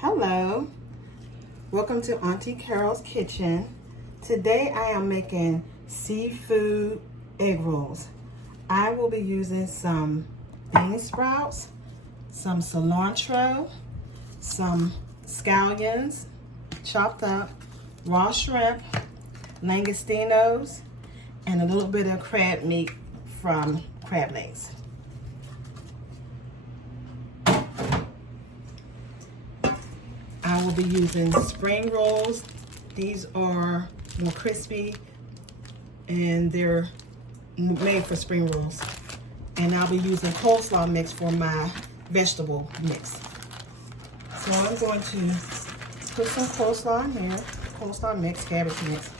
Hello, welcome to Auntie Carol's Kitchen. Today I am making seafood egg rolls. I will be using some bean sprouts, some cilantro, some scallions chopped up, raw shrimp, langostinos, and a little bit of crab meat from crab legs. I will be using spring rolls. These are more crispy and they're made for spring rolls. And I'll be using coleslaw mix for my vegetable mix. So I'm going to put some coleslaw in here. Coleslaw mix, cabbage mix.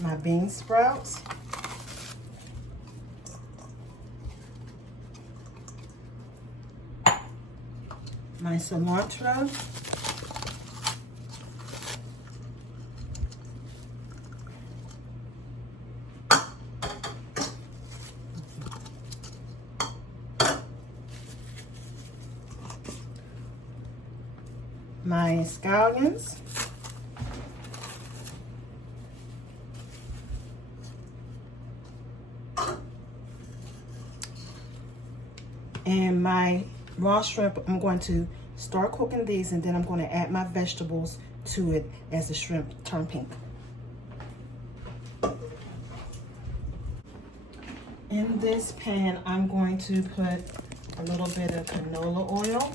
My bean sprouts. My cilantro. My scallions. And my raw shrimp. I'm going to start cooking these and then I'm going to add my vegetables to it as the shrimp turn pink. In this pan, I'm going to put a little bit of canola oil.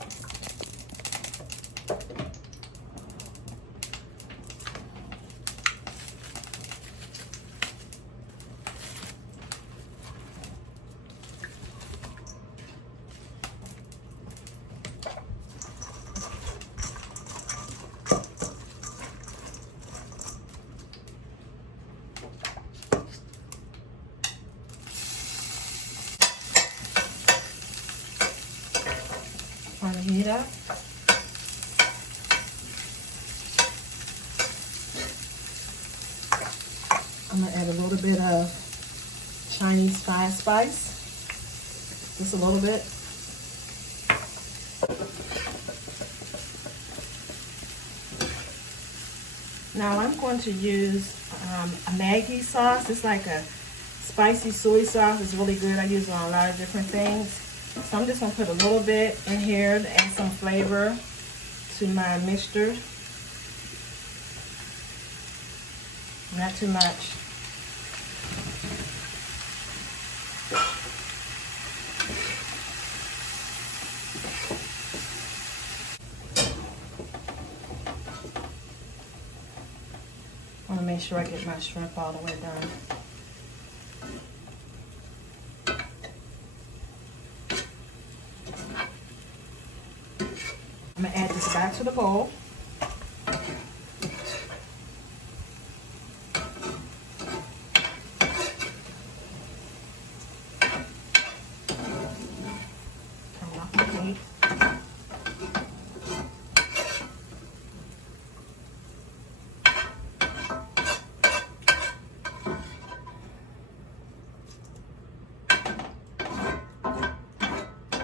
Trying to heat up. I'm gonna add a little bit of Chinese fire spice, just a little bit. Now I'm going to use a Maggi sauce. It's like a spicy soy sauce. It's really good. I use it on a lot of different things. So I'm just going to put a little bit in here to add some flavor to my mixture. Not too much. I want to make sure I get my shrimp all the way done. I'm going to add this back to the bowl. Turn off the heat.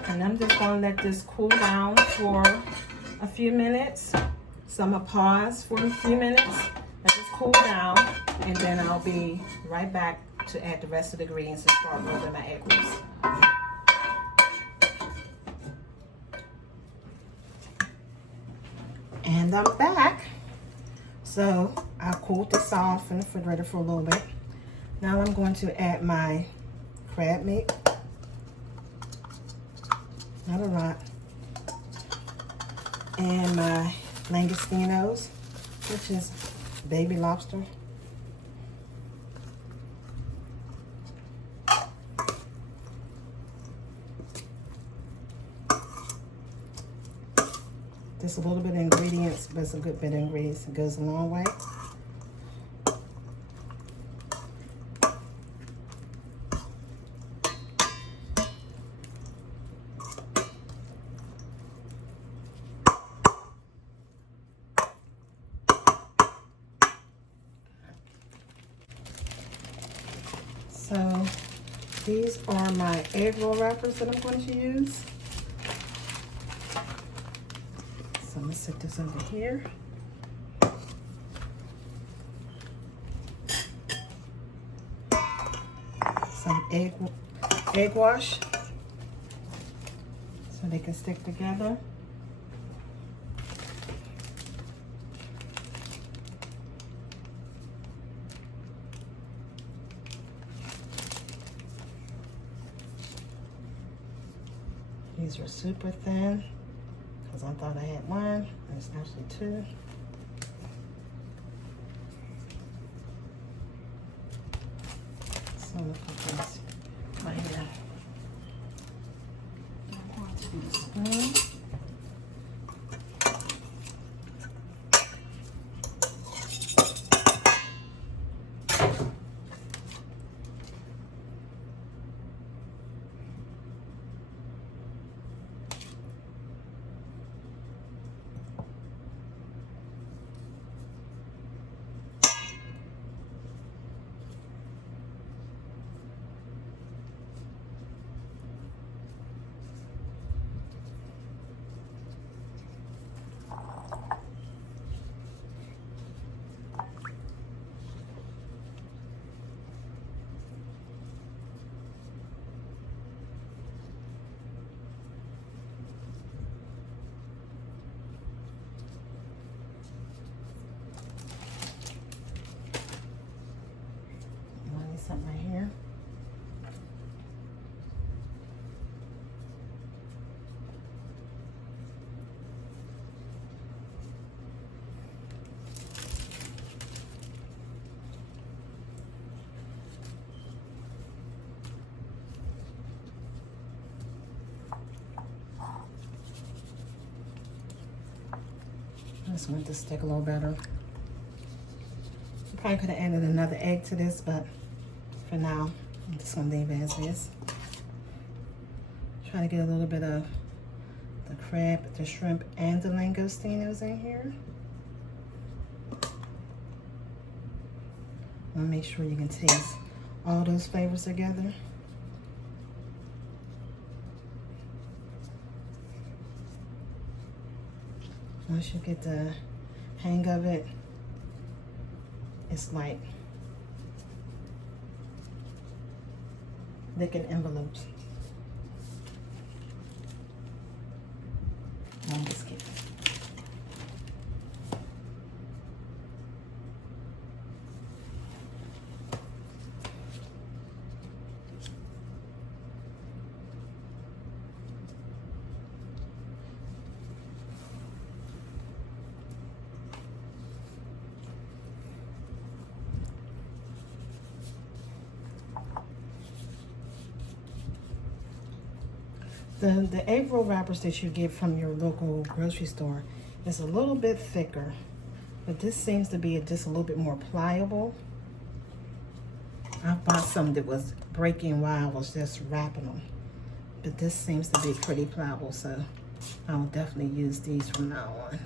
And I'm just going to let this cool down for a few minutes. So I'm gonna pause for a few minutes, let this cool down, and then I'll be right back to add the rest of the ingredients and start rolling my egg rolls. And I'm back. So I cooled this off in the refrigerator for a little bit. Now I'm going to add my crab meat. Not a lot. And my langostinos, which is baby lobster. Just a little bit of ingredients, but it's a good bit of ingredients. It goes a long way. So these are my egg roll wrappers that I'm going to use. So I'm gonna set this over here. Some egg wash so they can stick together. These are super thin because I thought I had one. There's actually two. So look at this right here. I'm going to use a spoon. Something right here. I just want this to stick a little better. Probably could have added another egg to this, but for now, I'm just gonna leave it as is. Try to get a little bit of the crab, the shrimp, and the langostinos in here. I wanna make sure you can taste all those flavors together. Once you get the hang of it, it's like licking envelopes. I'm just kidding. The egg roll wrappers that you get from your local grocery store is a little bit thicker, but this seems to be just a little bit more pliable. I bought some that was breaking while I was just wrapping them, but this seems to be pretty pliable, so I'll definitely use these from now on.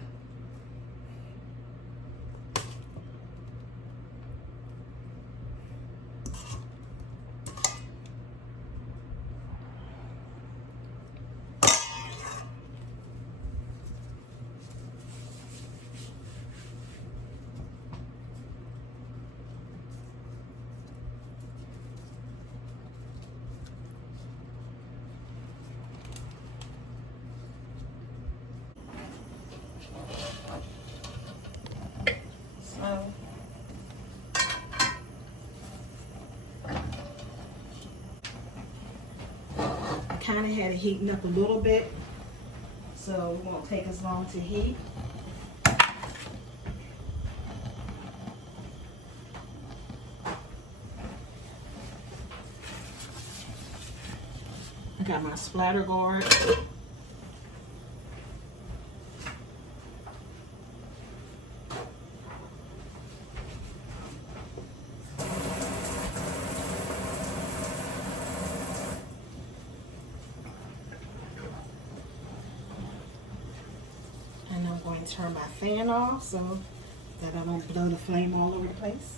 Kind of had it heating up a little bit, so it won't take as long to heat. I got my splatter guard. Turn my fan off so that I won't blow the flame all over the place.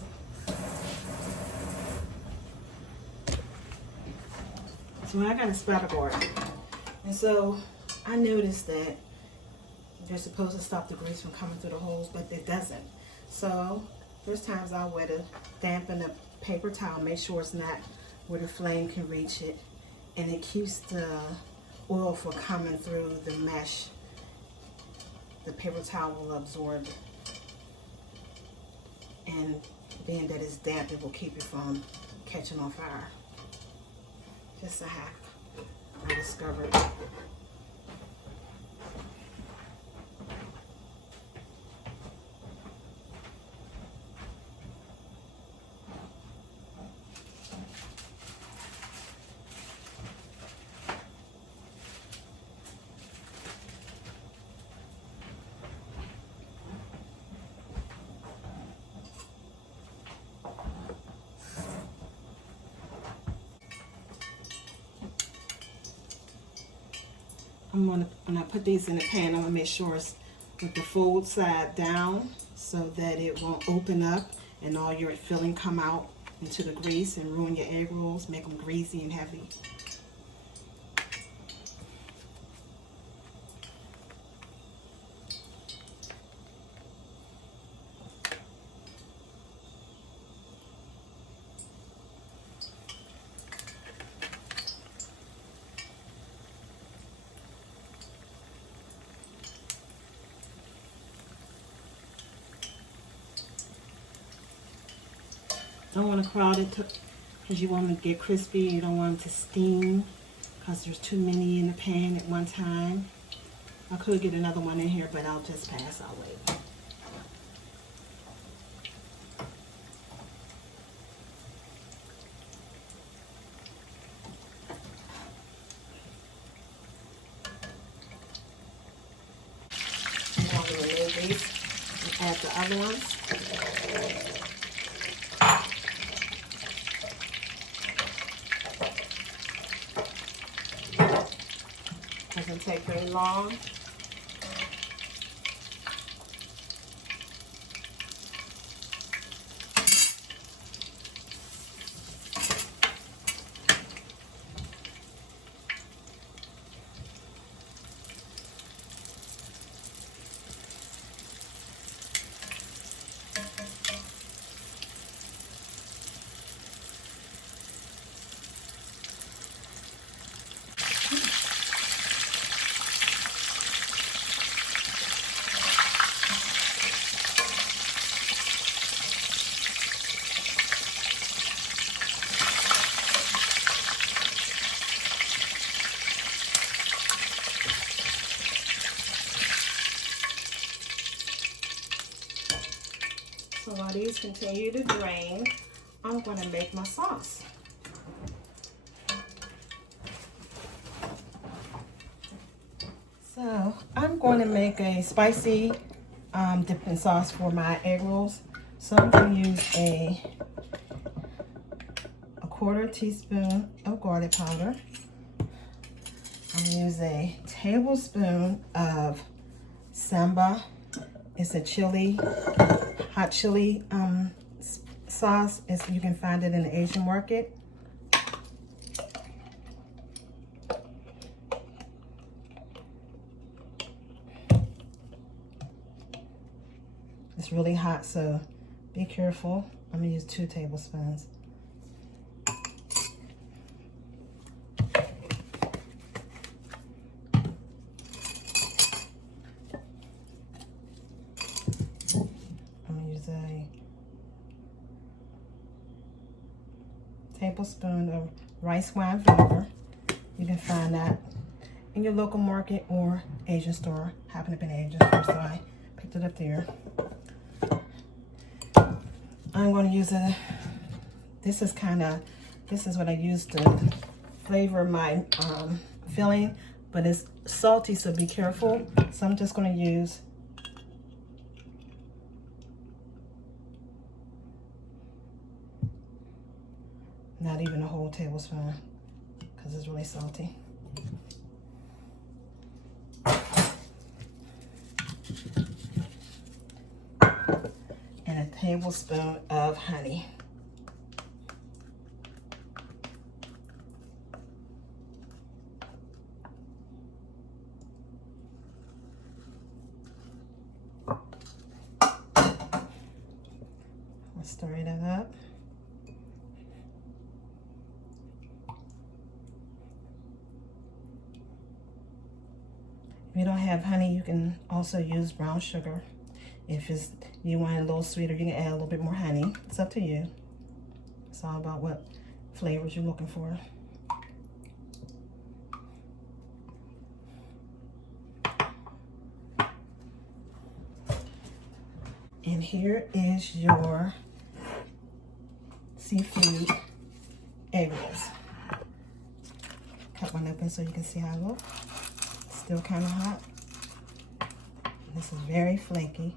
So I got a splatter guard, and so I noticed that They're supposed to stop the grease from coming through the holes, but it doesn't. So there's times I'll wet a dampen a paper towel, make sure it's not where the flame can reach it, and it keeps the oil from coming through the mesh. The paper towel will absorb it, and being that it's damp, it will keep it from catching on fire. Just a hack I discovered. When I put these in the pan, I'm gonna make sure it's with the fold side down so that it won't open up and all your filling come out into the grease and ruin your egg rolls, make them greasy and heavy. Don't want to crowd it because you want them to get crispy. You don't want them to steam because there's too many in the pan at one time. I could get another one in here, but I'll just pass. I'll wait. And I'm going to remove these and add the other ones. Doesn't take very long. So while these continue to drain, I'm going to make my sauce. So I'm going to make a spicy dipping sauce for my egg rolls. So I'm going to use a 1/4 teaspoon of garlic powder. I'm going to use a tablespoon of samba. It's a chili, hot chili sauce. You can find it in the Asian market. It's really hot, so be careful. I'm gonna use 2 tablespoons. I'm gonna use a tablespoon of rice wine vinegar. You can find that in your local market or Asian store. Happened to be an Asian store, so I picked it up there. I'm going to use this is what I use to flavor my filling, but it's salty, so be careful. So I'm just going to use not even a whole tablespoon because it's really salty. And a tablespoon of honey. Stir that up. If you don't have honey, you can also use brown sugar. If you want it a little sweeter, you can add a little bit more honey. It's up to you. It's all about what flavors you're looking for. And here is your seafood egg rolls. Cut one open so you can see how it looks. Still kind of hot. This is very flaky.